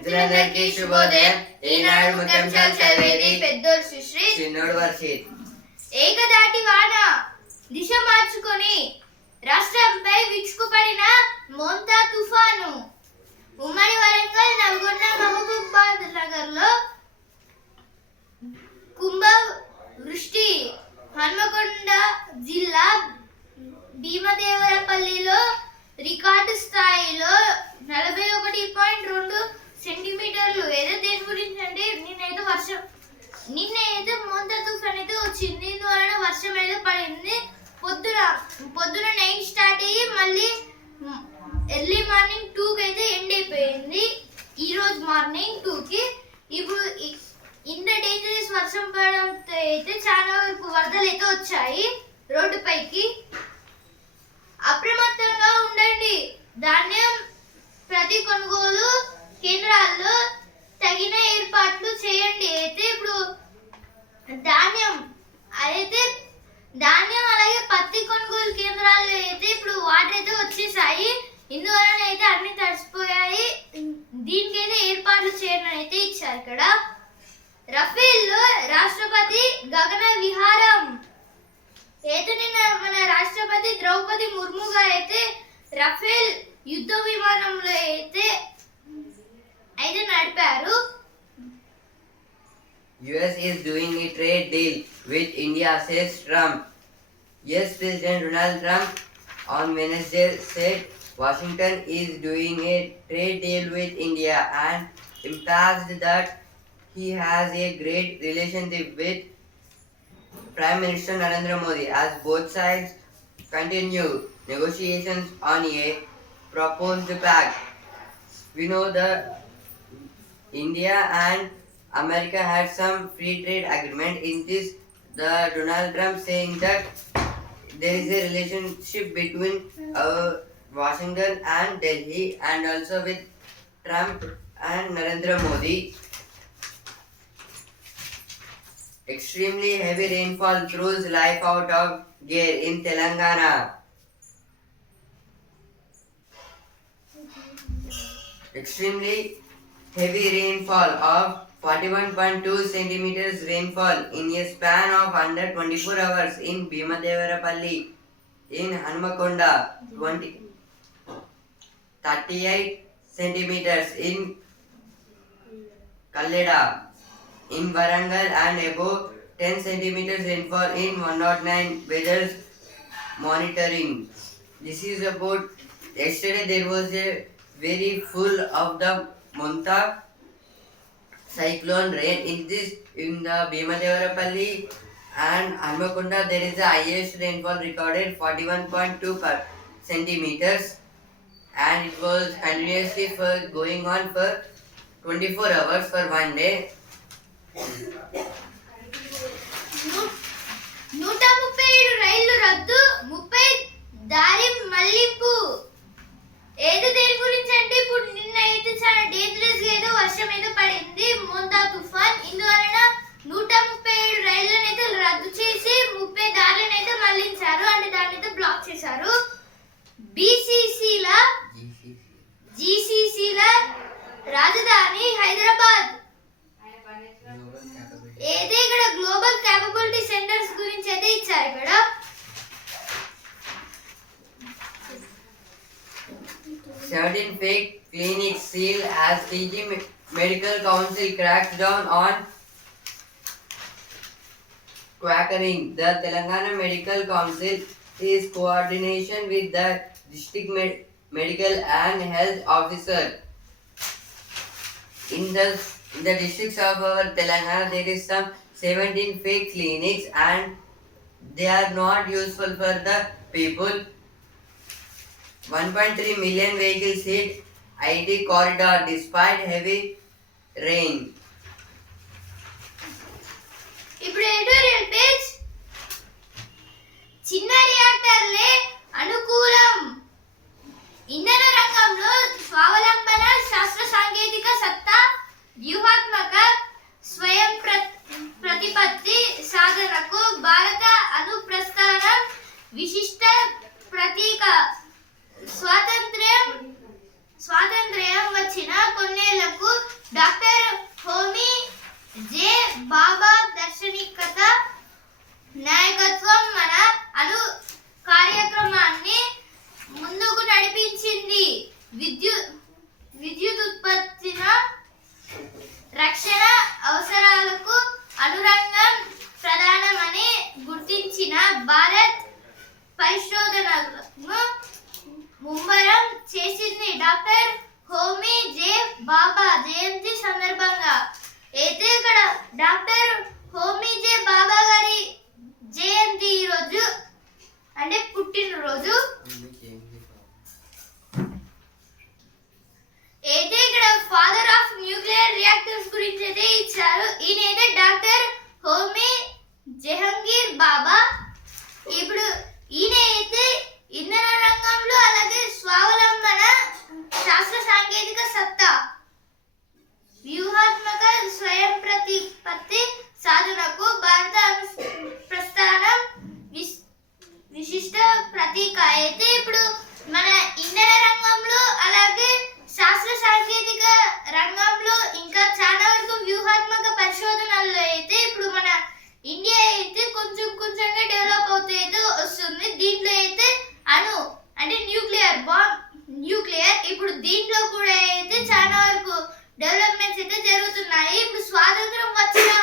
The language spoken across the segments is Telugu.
మిత్రులందరికీ శుభోదయం. ఈనాడు ముఖ్యాంశాలు చదివేది పెద్దోడు సుశ్రీ. చిన్నోడు వర్షిత్ ఏకదాటి వాన దిశ మార్చుకొని రాష్ట్రంపై విచ్చుకుపడిన మోంతా తుఫాను. ఉమ్మడి వరంగల్ నల్గొండ మహబూబాద్ నగర్లో కుంభ వృష్టి హన్మకొండ జిల్లా భీమదేవరపల్లిలో రికార్డు స్థాయిలో నలభై ఒకటి పాయింట్ రెండు సెంటీమీటర్లు. ఏదో దేని గురించి అంటే నిన్నైతే వర్షం నిన్న అయితే మోంతా తుఫాన్ అయితే వచ్చింది. దీనివలన వర్షం అయితే పడింది. పొద్దున పొద్దున నైన్ స్టార్ట్ అయ్యి మళ్ళీ ఎర్లీ మార్నింగ్ టూకి అయితే ఎండ్ అయిపోయింది. ఈరోజు మార్నింగ్ టూకి. ఇప్పుడు ఇంత డేంజరస్ వర్షం పడడంతో అయితే చాలా వరకు వరదలు అయితే వచ్చాయి రోడ్డుపైకి. అప్రమత్తంగా ఉండండి. ధాన్యం ప్రతి కొనుగోలు కేంద్రాల్లో తగిన ఏర్పాట్లు చేయండి. అయితే ఇప్పుడు ధాన్యం అయితే ధాన్యం అలాగే పత్తి కొనుగోలు కేంద్రాలు అయితే ఇప్పుడు వాటర్ అయితే వచ్చేసాయి. ఇందువలన అయితే అన్ని తడిసిపోయాయి. దీనికైతే ఏర్పాట్లు చేయడం అయితే ఇచ్చారు ఇక్కడ. రఫేల్లో రాష్ట్రపతి గగన విహారం. అయితే నిన్న మన రాష్ట్రపతి ద్రౌపది ముర్ము గారు అయితే రఫేల్ యుద్ధ విమానంలో అయితే అయితే నడిపారు US is doing a trade deal with India, says Trump. Yes, President Donald Trump on Wednesday said Washington is doing a trade deal with India and emphasized that he has a great relationship with Prime Minister Narendra Modi as both sides continue negotiations on a proposed pact. We know the India and America had some free trade agreement. In this, the Donald Trump saying that there is a relationship between uh, Washington and Delhi, and also with Trump and Narendra Modi. Extremely heavy rainfall throws life out of gear in Telangana. Extremely heavy rainfall of 41.2 centimeters rainfall in a span of under 24 hours in Bhimadevarapalli in Hanmakonda 20 38 centimeters in Kalleda in Varangal and above 10 centimeters rainfall in 109 weather monitoring. This is about yesterday there was a very full of the Monta cyclone rain in this in the Bhimadevarapalli and Hanmakonda there is the highest rainfall recorded 41.2 per centimeters and it was continuously for going on for 24 hours for one day నూట ముప్పై ఏడు రైళ్ళు రద్దు ముప్పై దారి మళ్ళింపు ఏదో దేని గురించి అంటే ఇప్పుడు నిన్న అయితే చాలా డేంజరస్ ఏదో వర్షం అయితే పడింది మోంతా తుఫాన్. ఇందువలన నూట ముప్పై ఏడు రైళ్ళను అయితే రద్దు చేసి ముప్పై దారులను అయితే మళ్ళించారు. అంటే దాన్ని అయితే బ్లాక్ చేశారు. బీసీసీల జీసీసీల రాజధాని హైదరాబాద్. అయితే ఇక్కడ గ్లోబల్ క్యాపబిలిటీ సెంటర్స్ గురించి అయితే ఇచ్చారు ఇక్కడ. Seventeen fake clinics sealed as PG Medical Council cracks down on quackery. The Telangana Medical Council is coordination with the district med- medical and health officer. In the in the districts of our Telangana, there is some 17 fake clinics and they are not useful for the people. 1.3 million vehicles hit ID corridor despite heavy rain. ఇప్పుడు ఎడిటోరియల్ పేజ్? చిన్న రియాక్టర్లే అనుకూలం. ఇంధన రంగంలో స్వావలంబన శాస్త్ర సాంకేతిక సత్తా వ్యూహాత్మక స్వయం ప్రతిపత్తి సాధనకు భారత అనుప్రస్థానం విశిష్ట ప్రతీక. స్వాతంత్ర్యం స్వాతంత్ర్యం వచ్చిన కొన్నేళ్ళకు డాక్టర్ హోమీ జే బాబా దర్శనికత నాయకత్వం మన అను కార్యక్రమాన్ని ముందుకు నడిపించింది. విద్యుత్ విద్యుత్ ఉత్పత్తిన రక్షణ అవసరాలకు అనురంగం ప్రధానమని గుర్తించిన భారత్ పరిశోధన ముమ్మరం చేసింది డాక్టర్ హోమీ జే బాబా జయంతి సందర్భంగా. అయితే ఇక్కడ డాక్టర్ హోమీ జే బాబా గారి జయంతి ఈరోజు వస్తున్నాయి. ఇప్పుడు స్వాతంత్రం వచ్చిన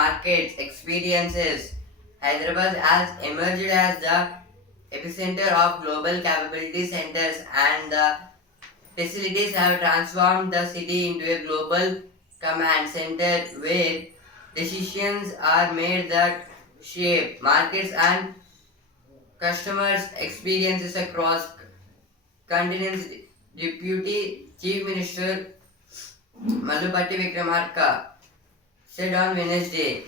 markets experiences. Hyderabad has emerged as the epicenter of global capability centers and the facilities have transformed the city into a global command center where decisions are made that shape markets and customers experiences across continents deputy chief minister Malupatti Vikramarka said on Wednesday.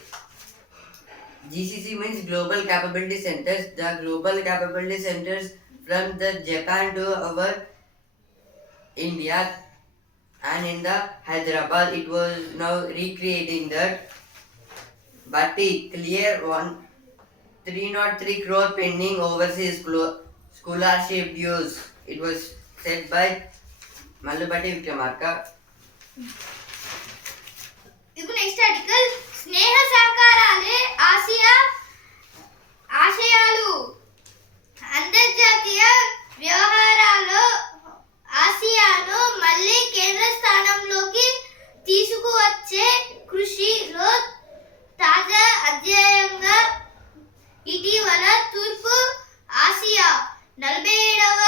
GCC means Global Capability Centers. The Global Capability Centers from the Japan to our India and in the Hyderabad it was now recreating that. Bhatti clear one 303 crore pending overseas scholarship dues. It was said by Malupatti Vikramarka. Next article స్నేహ సహకారాలే ఆసియా ఆశయాలు. అంతర్జాతీయ వ్యవహారాల్లో ఆసియాను మళ్ళీ కేంద్ర స్థానంలోకి తీసుకువచ్చే కృషిలో తాజా అధ్యాయంగా ఇటీవల తూర్పు ఆసియా నలభై ఏడవ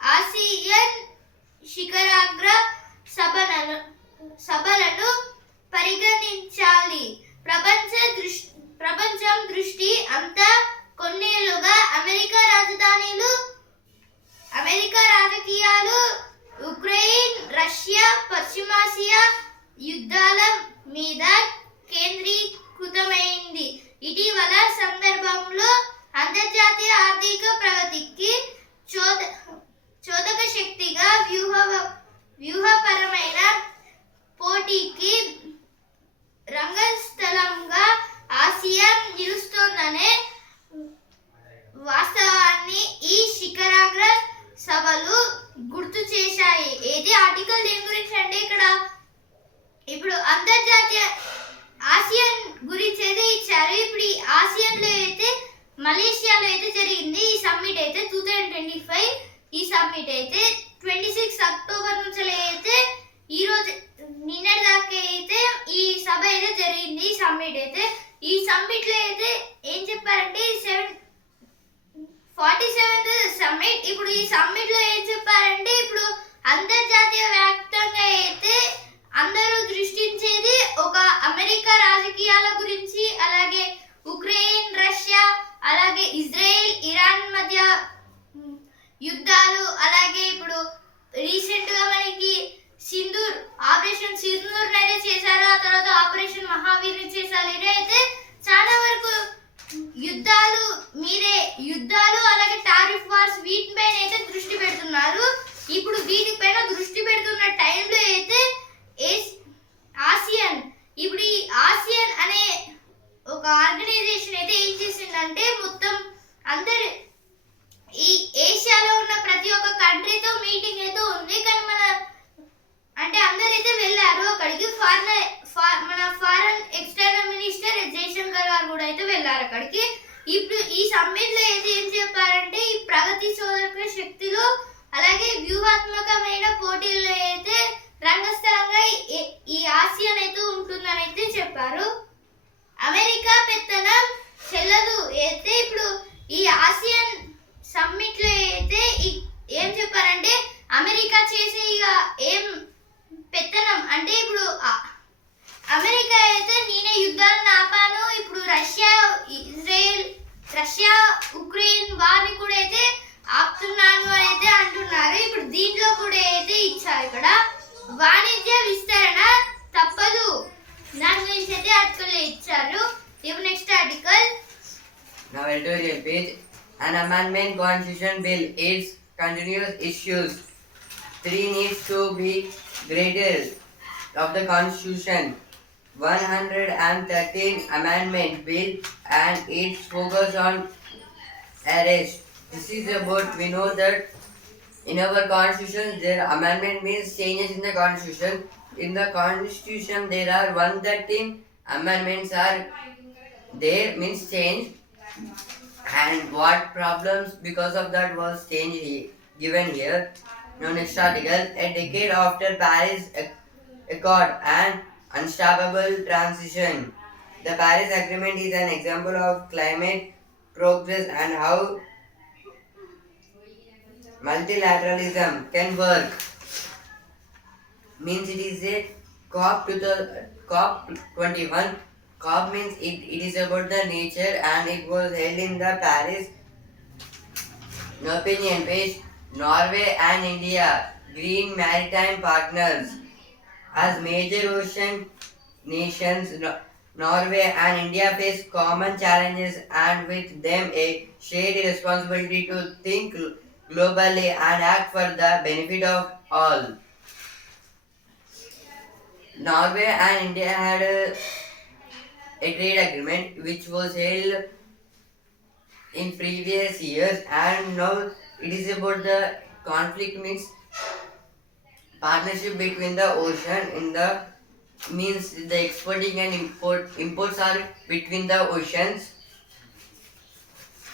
ఆసియన్ శిఖరాగ్ర సభలను సభలను పరిగణించాలి. ప్రపంచ దృష్టి ప్రపంచం దృష్టి అంతా కొన్నేళ్ళుగా అమెరికా రాజధానిలు అమెరికా రాజకీయాలు ఉక్రెయిన్ రష్యా పశ్చిమాసియా యుద్ధాల మీద కేంద్రీకృతమైంది. ఇటీవల సందర్భంలో అంతర్జాతీయ ఆర్థిక ప్రగతికి చోద చోదక శక్తిగా వ్యూహ వ్యూహపరమైన పోటీకి రంగస్థలంగా ఆసియా నిలుస్తోందనే వాస్తవాన్ని ఈ శిఖరాగ్ర సభలు గుర్తు చేశాయి. ఏది? ఆర్టికల్ దేని గురించి అంటే ఇక్కడ? ఇప్పుడు అంతర్జాతీయ ఆసియన్ గురించి అయితే ఇచ్చారు. ఇప్పుడు ఈ ఆసియన్లో అయితే మలేషియాలో అయితే జరిగింది ఈ సమ్మిట్ అయితే టూ థౌజండ్ ట్వంటీ ఫైవ్ ఈ సమ్మిట్ అయితే ట్వంటీ సిక్స్ అక్టోబర్ నుంచి అయితే ఈ రోజు నిన్నటి దాకా అయితే ఈ సభ అయితే జరిగింది సమ్మిట్ అయితే ఈ సమ్మిట్లో అయితే ఏం చెప్పారంటే సెవెన్ ఫార్టీ సెవెంత్ సమ్మిట్ ఇప్పుడు ఈ సమ్మిట్లో ఏం చెప్పారంటే ఇప్పుడు అంతర్జాతీయ వ్యాప్తంగా అయితే అందరూ దృష్టించేది ఒక అమెరికా రాజకీయాల గురించి అలాగే ఉక్రెయిన్ రష్యా అలాగే ఇజ్రాయెల్ ఇరాన్ మధ్య యుద్ధాలు అలాగే ఇప్పుడు రీసెంట్గా మనకి సింధూర్ ఆపరేషన్ సింధూర్ అయితే చేశారు. ఆ తర్వాత ఆపరేషన్ మహావీర్ చేశారు. ఇదైతే చాలా వరకు యుద్ధాలు మీరే యుద్ధాలు అలాగే టారిఫ్ వార్స్ వీటిపైన అయితే దృష్టి పెడుతున్నారు. ఇప్పుడు వీటిపైన దృష్టి పెడుతున్న టైంలో అయితే ఏస్- ఆసియన్ ఇప్పుడు ఈ ఆసియన్ అనే ఒక ఆర్గనైజేషన్ అయితే ఏం చేసిందంటే మొత్తం అందరు ఈ ఏషియాలో ఉన్న ప్రతి ఒక్క కంట్రీతో మీటింగ్ అయితే ఉంది కానీ మన అంటే అందరైతే వెళ్ళారు అక్కడికి ఫారెన్ ఫా- మన ఫారెన్ ఎక్స్టర్నల్ మినిస్టర్ జయశంకర్ గారు కూడా అయితే వెళ్ళారు అక్కడికి ఇప్పుడు ఈ సమ్మిట్లో అయితే ఏం చెప్పారంటే ఈ ప్రగతి సోదరక శక్తిలో అలాగే వ్యూహాత్మకమైన పోటీల్లో అయితే రంగస్థలంగా ఈ- ఈ ఆసియన్ అయితే ఉంటుందని అయితే చెప్పారు అమెరికా పెత్తనం చెల్లదు అయితే ఇప్పుడు ఈ ఆసియన్ సమ్మిట్లో అయితే ఈ- ఏం చెప్పారంటే అమెరికా చేసే ఇక ఏం పెత్తనం అంటే ఇప్పుడు ఆ- అమెరికా అయితే నేనే యుద్ధాలను ఆపాను ఇప్పుడు రష్యా ఇజ్రాయెల్ రష్యా ఉక్రెయిన్ వారిని కూడా అయితే ఆపుతున్నాను అని అయితే అంటున్నారు ఇప్పుడు దీంట్లో కూడా అయితే ఇచ్చారు ఇక్కడ వాణిజ్య విస్తరణ తప్పదు దాని గురించి అయితే ఆర్టికల్ ఇచ్చారు ఇప్పుడు next article Now editorial page. An amendment constitution bill its continuous issues. Three needs to be graded of the constitution. 113 amendment bill and its focus on arrest. This is about we know that in our constitution there amendment means changes in the constitution. In the constitution there are 113 amendments are there means change and what problems because of that was changed he- given here. Now next article, a decade after Paris Accord and unstoppable transition. The Paris Agreement is an example of climate progress and how multilateralism can work. Means it is a COP to the COP 21. COP means it, it is about the nature and it was held in the Paris. Opinion page. Norway and India, green maritime partners. As major ocean nations, Norway and India face common challenges and with them a shared responsibility to think globally and act for the benefit of all. Norway and India had a, a trade agreement which was held in previous years and now it is about the conflict means Partnership between the ocean in the means the exporting and import imports are between the oceans.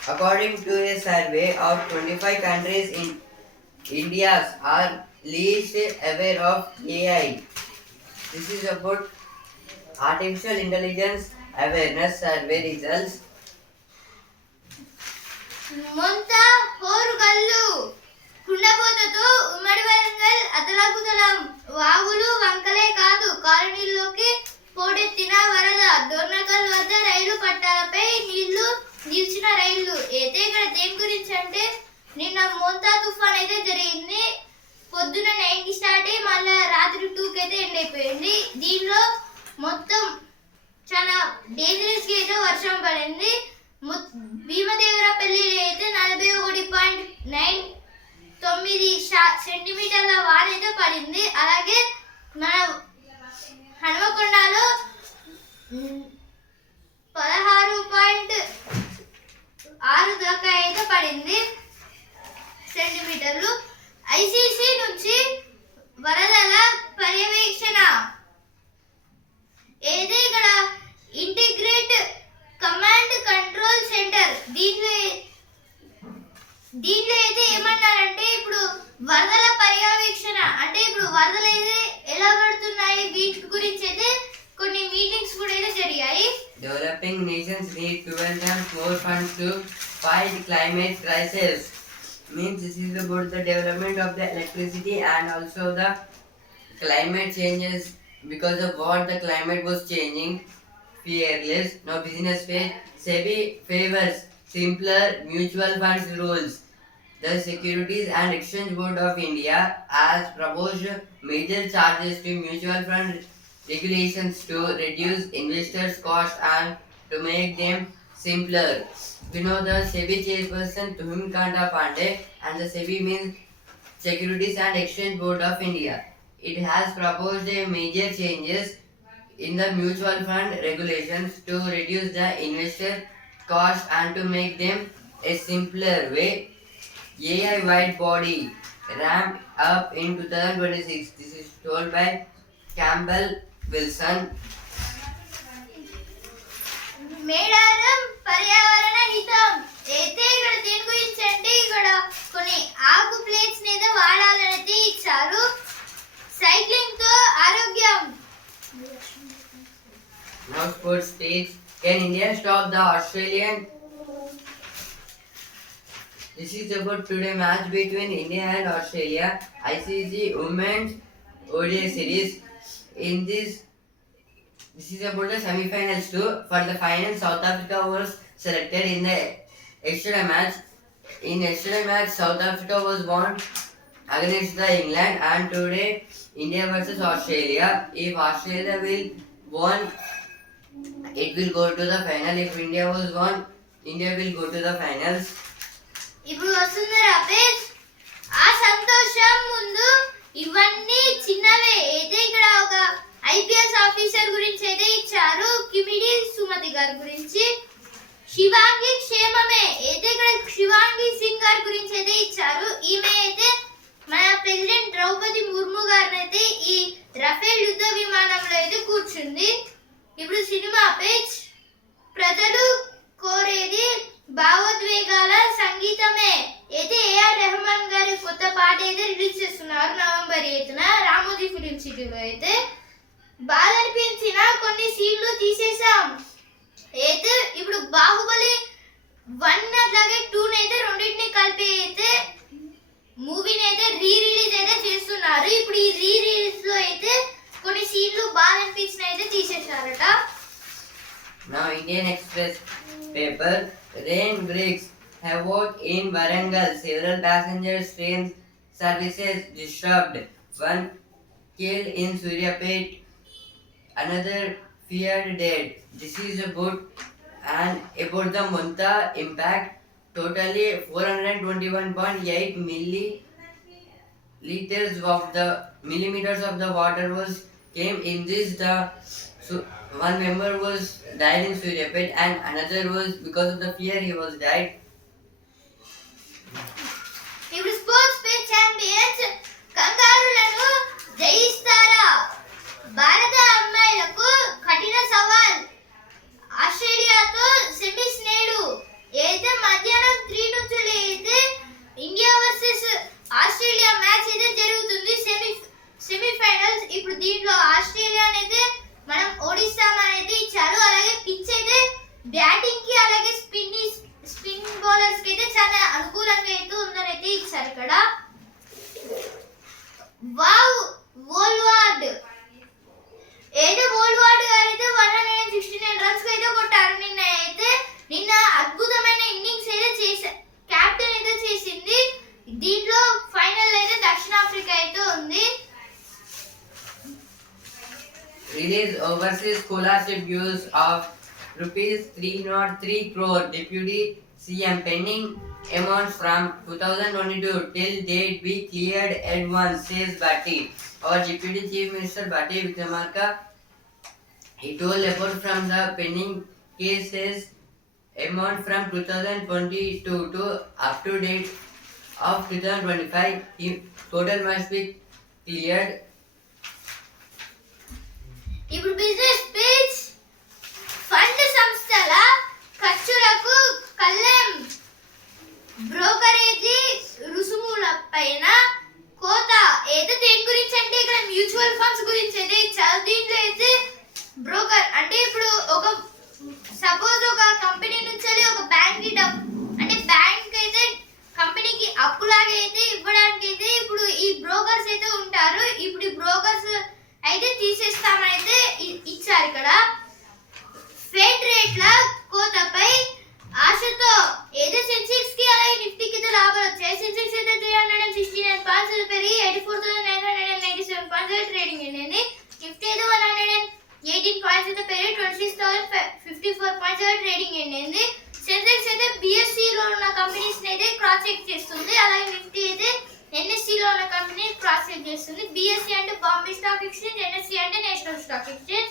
According to a survey of 25 countries in India are least aware of AI. This is about artificial intelligence awareness survey results. Munta కుండపోతతో ఉమ్మడి వరంగల్ అతలాకుతలం. వాగులు వంకలే కాదు కాలనీల్లోకి పోటెత్తిన వరద. దొర్నకల్ వద్ద రైలు పట్టాలపై నీళ్ళు నిలిచిన రైళ్ళు. అయితే ఇక్కడ దేని గురించి అంటే నిన్న మోంతా తుఫాన్ అయితే జరిగింది. పొద్దున నైన్కి స్టార్ట్ అయ్యి మళ్ళీ రాత్రి టూకి అయితే ఎండ్ అయిపోయింది. దీనిలో మొత్తం చాలా డేంజరస్గా అయితే వర్షం పడింది. భీమదేవర భీమదేవరపల్లి అయితే నలభై ఒకటి పాయింట్ నైన్ తొమ్మిది సెంటీమీటర్ల వాన అయితే పడింది. అలాగే మన హనుమకొండలో పదహారు పాయింట్ ఆరు దాకా అయితే పడింది సెంటీమీటర్లు. ఐసీసీ నుంచి వరదల పర్యవేక్షణ. ఏదే ఇక్కడ ఇంటిగ్రేట్ కమాండ్ కంట్రోల్ సెంటర్ దీంట్లో దీంట్లో అయితే ఏమన్నారంటే ఇప్పుడు వరదల పర్యవేక్షణ. అంటే ఇప్పుడు వరదలు అయితే ఎలా పడుతున్నాయి? వీటి గురించి అయితే కొన్ని మీటింగ్స్ కూడా అయితే జరిగాయి. Developing nations need to welcome for funds to fight climate crisis means this is about the development of the electricity and also the climate changes because of what the climate was changing fearless no business ఫే SEBI favours simpler mutual funds rules The Securities and Exchange Board of India has proposed major charges to mutual fund regulations to reduce investors' cost and to make them simpler. We know the SEBI chairperson Tuhim Kanta Pandey and the SEBI means Securities and Exchange Board of India. It has proposed a major changes in the mutual fund regulations to reduce the investor cost and to make them a simpler way. AI wide body ramped up in 2026. This is told by Campbell Wilson. Medaram పర్యావరణ హితం అయితే ఇక్కడ దేని గురించి అంటే ఇక్కడ కొన్ని ఆకు ప్లేట్స్ అయితే వాడాలని అయితే ఇచ్చారు సైక్లింగ్తో ఆరోగ్యం Now sports stage. Can India stop the Australian? This is about today match between India and Australia. ICC Women's ODI series. In this, this is about the semi-finals too. For the final, South Africa was selected in the extra match. In extra match, South Africa was won against the England, and today India versus Australia. If Australia will won it will go to the final. If India was won, India will go to the finals. ఇప్పుడు వస్తుంది రపేష్ ఆ సంతోషం ముందు ఇవన్నీ చిన్నవే. అయితే ఇక్కడ ఒక ఐపీఎస్ ఆఫీసర్ గురించి అయితే ఇచ్చారు కిమిడి సుమతి గారి గురించి. శివాంగి క్షేమమే. అయితే ఇక్కడ శివాంగి సింగ్ గారి గురించి అయితే ఇచ్చారు. ఈమె అయితే మన ప్రెసిడెంట్ ద్రౌపది ముర్ము గారిని అయితే ఈ రఫేల్ యుద్ధ విమానంలో అయితే కూర్చుంది. ఇప్పుడు సినిమా పేజ్ ప్రజలు కొత్త పాట అయితే రిలీజ్ చేస్తున్నారు. నవంబర్ ఎయిత్న రామోజీ ఫిలిం సిటీలో అయితే బాధ అనిపించిన కొన్ని సీన్లు తీసేసాం అయితే ఇప్పుడు బాహుబలి వన్ అట్లాగే టూని అయితే రెండింటిని కలిపి అయితే మూవీని అయితే రీ రిలీజ్ అయితే చేస్తున్నారు. ఇప్పుడు ఈ రీ రిలీజ్లో అయితే కొన్ని సీన్లు బాగా అనిపించిన అయితే తీసేశారట. నా Indian Express paper rain breaks. Havoc in Warangal. Several passenger trains services disturbed. One killed in Suryapet. Another feared dead. This is about and about the Munta impact. Totally 421.8 milliliters of the millimeters of the water was came in this the so one member was died in Suryapet and another was because of the fear he was died. ఇప్పుడు స్పోర్ట్స్ పే ఛాంపియన్స్ కంగారులను జయిస్తారా? భారత అమ్మాయిలకు కఠిన సవాల్. ఆస్ట్రేలియాతో సెమీస్ నేడు అయితే మధ్యాహ్నం త్రీ నుంచి అయితే ఇండియా వర్సెస్ ఆస్ట్రేలియా మ్యాచ్ అయితే జరుగుతుంది. Semi semifinals. ఇప్పుడు దీంట్లో ఆస్ట్రేలియా అయితే మనం ఓడిస్తామని అయితే ఇచ్చారు. అలాగే పిచ్ అయితే బ్యాట్కి అలాగే స్పిన్ స్పిన్ బౌలర్స్కి అయితే చాలా అనుకూలంగా అయితే ఉందని అయితే ఇక్కడ. వావ్ వోల్వార్డ్ ఏదో వోల్వార్డ్ గారు అయితే one hundred sixty nine runs అయితే కొట్టారు. నిన్న అయితే నిన్న అద్భుతమైన ఇన్నింగ్స్ అయితే చేశారు క్యాప్టెన్ అయితే చేసింది. దీంట్లో ఫైనల్ అయితే దక్షిణాఫ్రికా అయితే ఉంది. Release overseas scholarship use of rupees 303 crore. Deputy CM pending. amounts from 2022 till date be cleared at once says Bhatti. Our deputy chief minister Bhatti Vikramarka he told about from the pending cases amount from 2022 to up to date of 2025 he total must be cleared ఇప్పుడు బిజినెస్ పేజ్ ఫండ్ సంస్థల ఖర్చులకు కళ్ళెం బ్రోకరేజీ రుసుముల పైన కోత. ఏదో దేని గురించి అంటే ఇక్కడ మ్యూచువల్ ఫండ్స్ గురించి అయితే చాలా దీంట్లో అయితే బ్రోకర్ అంటే ఇప్పుడు ఒక సపోజ్ ఒక కంపెనీ నుంచి ఒక బ్యాంక్కి అంటే బ్యాంక్ అయితే కంపెనీకి అప్పులాగా అయితే ఇవ్వడానికి అయితే ఇప్పుడు ఈ బ్రోకర్స్ అయితే ఉంటారు. ఇప్పుడు ఈ బ్రోకర్స్ అయితే తీసేస్తామని అయితే ఇచ్చారు ఇక్కడ. ఫేట్ రేట్ల కోతపై ఆశతో ఏదో సెన్సెక్స్కి అలాగే నిఫ్టీ కింద లాభాలు వచ్చాయి సెన్సెక్స్ అయితే three hundred and sixty nine points పెరిగి eighty four thousand nine hundred and ninety seven points trading అయింది నిఫ్టీ అయితే one hundred and eighteen points అయితే పెరిగి twenty six thousand fifty four points అయితే ట్రేడింగ్ అయింది సెన్సెక్స్ అయితే బిఎస్సి లో ఉన్న కంపెనీస్ అయితే క్రాస్ చెక్ చేస్తుంది. అలాగే నిఫ్టీ అయితే ఎన్ఎస్సి లో ఉన్న కంపెనీ క్రాస్ చెక్ చేస్తుంది. బిఎస్సి అంటే బాంబే స్టాక్ ఎక్స్చేంజ్ ఎన్ఎస్సి అంటే national stock exchange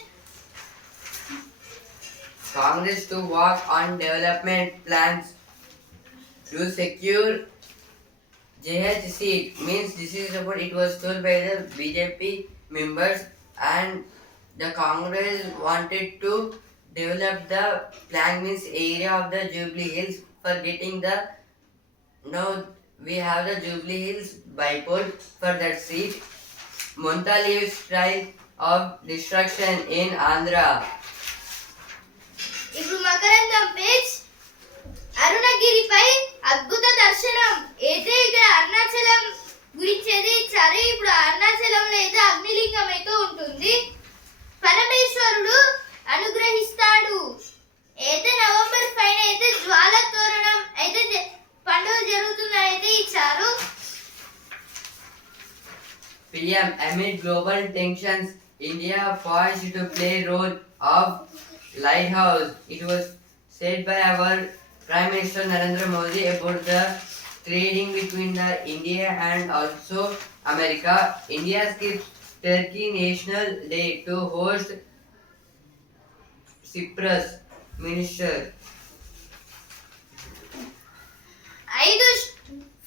Congress to work on development plans to secure JH seat means this is about it was told by the BJP members and the Congress wanted to develop the plan means area of the Jubilee Hills for getting the now we have the Jubilee Hills bypole for that seat. Monta leaves trial of destruction in Andhra. మకరందం పేజ్ అరుణగిరిపై అద్భుత దర్శనం. అయితే ఇక్కడ అరుణాచలం గురించి సరే ఇప్పుడు అరుణాచలంలో అయితే అగ్నిలింగం అయితే ఉంటుంది. పరమేశ్వరుడు అనుగ్రహిస్తాడు. అయితే నవంబర్ పైన అయితే జ్వాల తోరణం అయితే పండుగ జరుగుతుందని అయితే ఇచ్చారు. PM amid global tensions, India poised to play role of lighthouse. It was said by our Prime Minister Narendra Modi about the trading between the India and also America. India skips Turkey National Day to host Cyprus Minister. ಐದು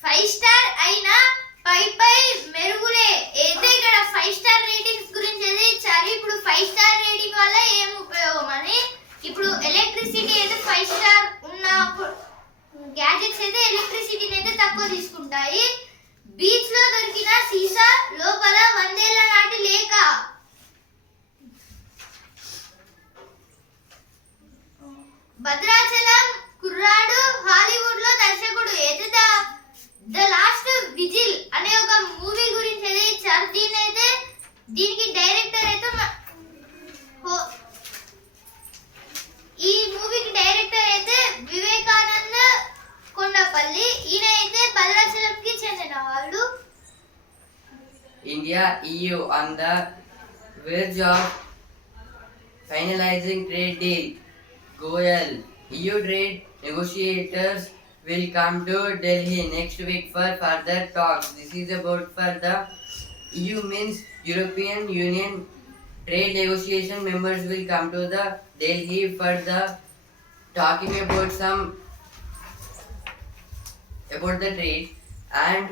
ಫೈವ್ ಸ್ಟಾರ್ ಐನಾ పై పై మెరుగులే అయితే ఇక్కడ ఫైవ్ స్టార్ రేటింగ్స్ గురించి అయితే ఇచ్చారు. ఇప్పుడు ఫైవ్ స్టార్ రేటింగ్ వల్ల ఏం ఉపయోగం అని? ఇప్పుడు ఎలక్ట్రిసిటీ అయితే ఫైవ్ స్టార్ ఉన్న గ్యాజెట్స్ అయితే ఎలక్ట్రిసిటీని అయితే తక్కువ తీసుకుంటాయి. బీచ్లో దొరికిన సీసా లోపల వందేళ్ళ నాటి లేక. భద్రాచలం కుర్రాడు హాలీవుడ్లో దర్శకుడు ఎదుట ద లాస్ట్ విజిల్ అనే ఒక మూవీ గురించి అయితే ఇచ్చారు. దీని అయితే దీనికి డైరెక్టర్ అయితే ఈ మూవీకి డైరెక్టర్ అయితే వివేకానంద కొండపల్లి. ఈయన అయితే భద్రాచలంకి చెందిన వాళ్ళు India EU on the verge of finalizing trade deal. Goyal EU trade negotiators will come to Delhi next week for further talks. This is about for the EU means European Union trade negotiation. Members will come to the Delhi for the talking about some about the trade. And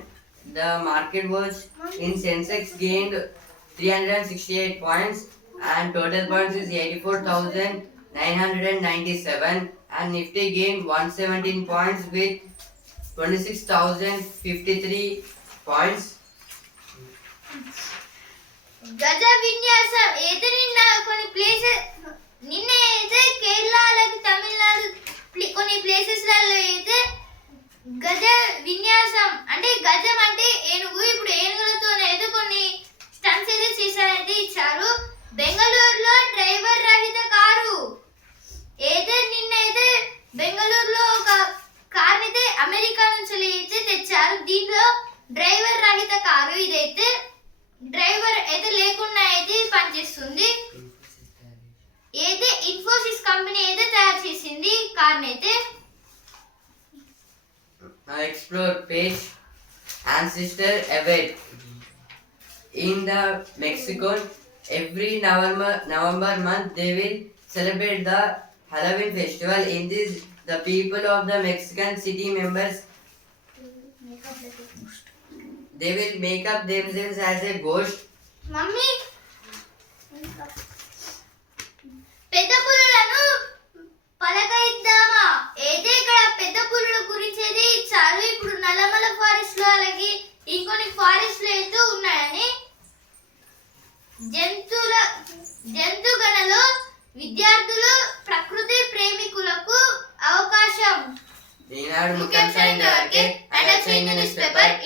the market was in Sensex gained 368 points and total points is 84,997 and Nifty gained 117 points with 26,053 points. గజ విన్యాసం అయితే నిన్న కొన్ని ప్లేసెస్ నిన్న అయితే కేరళకి తమిళనాడు కొన్ని ప్లేసెస్లలో అయితే గజ విన్యాసం అంటే గజం అంటే ఏనుగు. ఇప్పుడు ఏనుగులతో అయితే కొన్ని స్టంట్స్ అయితే చేశారైతే ఇచ్చారు. బెంగళూరులో డ్రైవర్ రహిత కారు. అయితే నిన్నైతే బెంగళూరులో ఒక కార్ అయితే అమెరికా నుంచి అయితే తెచ్చారు. దీంట్లో డ్రైవర్ రహిత కారు ఇదైతే డ్రైవర్ అయితే లేకుండా అయితే పనిచేస్తుంది. అయితే ఇన్ఫోసిస్ కంపెనీ అయితే తయారు చేసింది కార్ అయితే explore page page ancestor event. In the Mexico, every November November month they will celebrate the Halloween festival. In this, the people of the Mexican city members they will make up themselves as a ghost. Mummy పెద్ద పులులను పలకరిద్దామా అయితే ఇక్కడ పెద్ద పులుల గురించి అయితే ఇచ్చారు ఇప్పుడు నల్లమల ఫారెస్ట్లో అలాగే ఇంకొన్ని ఫారెస్ట్లో అయితే ఉన్నాయని జంతువుల జంతుగణలో విద్యార్థులు ప్రకృతి ప్రేమికులకు అవకాశం. ఈనాడు ముఖ్యం ముఖ్యాంశాలు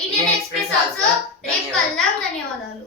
ఇండియన్ ఎక్స్ప్రెస్ ఆల్సో రేపు కలుద్దాం ధన్యవాదాలు.